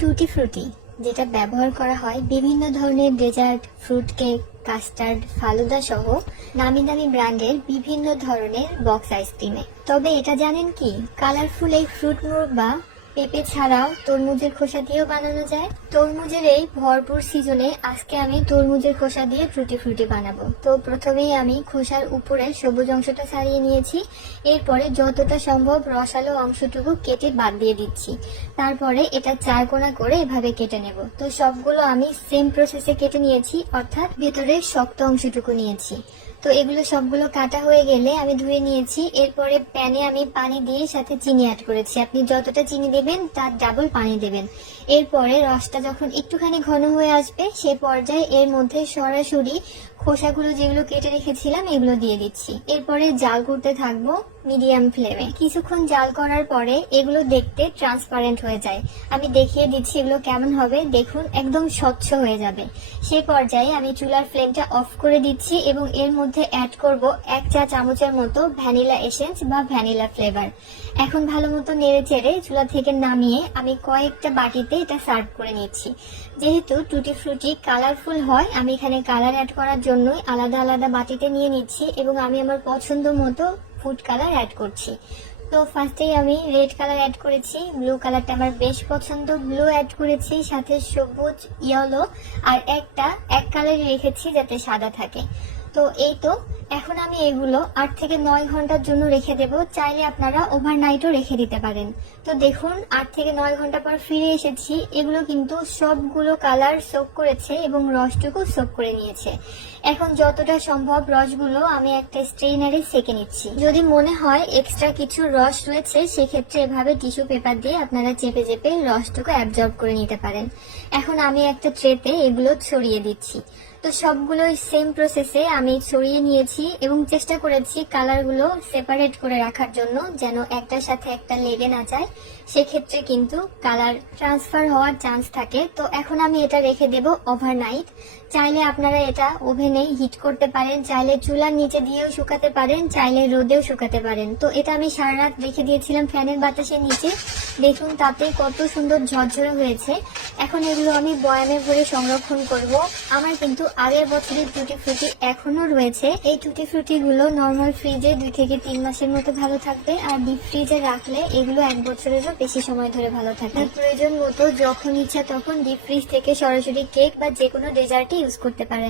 টুটি ফ্রুটি, যেটা ব্যবহার করা হয় বিভিন্ন ধরনের dessert, fruit cake, custard, falooda সহ নামি দামি ব্র্যান্ডের বিভিন্ন ধরনের বক্স আইসক্রিমে। তবে এটা জানেন কি, কালারফুল এই ফ্রুট মুরব্বা পেঁপে ছাড়াও তরমুজের খোসা দিয়েও বানানো যায়। তরমুজের এই ভরপুর সিজনে আজকে আমি তরমুজের খোসা দিয়ে টুটি ফ্রুটি বানাবো। তো প্রথমেই আমি খোসার উপরে সবুজ অংশটা ছাড়িয়ে নিয়েছি। এরপরে যতটা সম্ভব রসালো অংশটুকু কেটে বাদ দিয়ে দিচ্ছি। তারপরে এটা 4 কোনা করে এভাবে কেটে নেব। তো সবগুলো আমি সেম প্রসেসে কেটে নিয়েছি, অর্থাৎ ভেতরে শক্ত অংশটুকু নিয়েছি। তো এগুলো সবগুলো কাটা হয়ে গেলে আমি ধুয়ে নিয়েছি। এরপরে প্যানে আমি পানি দিয়ে সাথে চিনি অ্যাড করেছি। আপনি যতটা চিনি দেবেন তার ডাবল পানি দেবেন। এরপরে রসটা যখন একটুখানি ঘন হয়ে আসবে সে পর্যায়ে এর মধ্যে সরাসরি খোসাগুলো যেগুলো কেটে রেখেছিলাম এগুলো দিয়ে দিচ্ছি। এরপরে জাল করতে থাকবো মিডিয়াম ফ্লেমে। কিছুক্ষণ জাল করার পরে এগুলো দেখতে ট্রান্সপারেন্ট হয়ে যায়। আমি দেখিয়ে দিচ্ছি এগুলো কেমন হবে। দেখুন, একদম স্বচ্ছ হয়ে যাবে। সে পর্যায়ে আমি চুলার ফ্লেমটা অফ করে দিচ্ছি এবং এর মধ্যে অ্যাড করব 1 চা চামচের মতো ভ্যানিলা এসেন্স বা ভ্যানিলা ফ্লেভার। এখন ভালো মতো নেড়ে চেড়ে চুলা থেকে নামিয়ে আমি কয়েকটা বাটিতে এটা সার্ভ করে নিচ্ছি। যেহেতু টুটি ফ্রুটি কালারফুল হয়, আমি এখানে কালার অ্যাড করার জন্যই আলাদা আলাদা বাটিতে নিয়ে নিচ্ছি এবং আমি আমার পছন্দ মতো ফুড কালার অ্যাড করছি। তো ফার্স্টেই আমি রেড কালার অ্যাড করেছি, ব্লু কালারটা আমার বেশ পছন্দ, ব্লু অ্যাড করেছি, সাথে সবুজ, ইয়েলো আর এক কালারই রেখেছি যাতে সাদা থাকে। তো এই তো, এখন আমি এগুলো 8 থেকে 9 ঘন্টার জন্য রেখে দেব। চাইলে আপনারা ওভারনাইটও রেখে দিতে পারেন। তো দেখুন, 8 থেকে 9 ঘন্টা পর ফিরে এসেছি। এগুলো কিন্তু সবগুলো কালার সোক করেছে এবং রসটুকু সোক করে নিয়েছে। এখন যতটা সম্ভব রসগুলো আমি একটা স্ট্রেইনারে সেঁকে নিচ্ছি। যদি মনে হয় এক্সট্রা কিছু রস রয়েছে সেক্ষেত্রে এভাবে টিস্যু পেপার দিয়ে আপনারা চেপে চেপে রসটুকু অ্যাবজর্ব করে নিতে পারেন। এখন আমি একটা ট্রেতে এগুলো ছড়িয়ে দিচ্ছি। তো সবগুলো সেম প্রসেসে আমি ছড়িয়ে নিয়েছি এবং চেষ্টা করেছি কালারগুলো সেপারেট করে রাখার জন্য, যেন একটার সাথে একটা লেগে না যায়। সেক্ষেত্রে কিন্তু কালার ট্রান্সফার হওয়ার চান্স থাকে। তো এখন আমি এটা রেখে দেব ওভারনাইট। চাইলে আপনারা এটা ওভেনে হিট করতে পারেন, চাইলে চুলার নিচে দিয়েও শুকাতে পারেন, চাইলে রোদেও শুকাতে পারেন। তো এটা আমি সারা রাত রেখে দিয়েছিলাম ফ্যানের বাতাসের নিচে। দেখুন তাতে কত সুন্দর ঝরঝরে হয়েছে। এখন এগুলো আমি বয়ামে ভরে সংরক্ষণ করব। আমার কিন্তু আগের বছরের টুটি ফ্রুটি এখনো রয়েছে। এই টুটি ফ্রুটি গুলো নর্মাল ফ্রিজে 2 থেকে 3 মাসের মতো ভালো থাকবে, আর ডিপ ফ্রিজে রাখলে এগুলো 1 বছরেরও বেশি সময় ধরে ভালো থাকবে। প্রয়োজন মতো যখন ইচ্ছা তখন ডিপ ফ্রিজ থেকে সরাসরি কেক বা যে কোনো ডেজার্টই ইউজ করতে পারেন।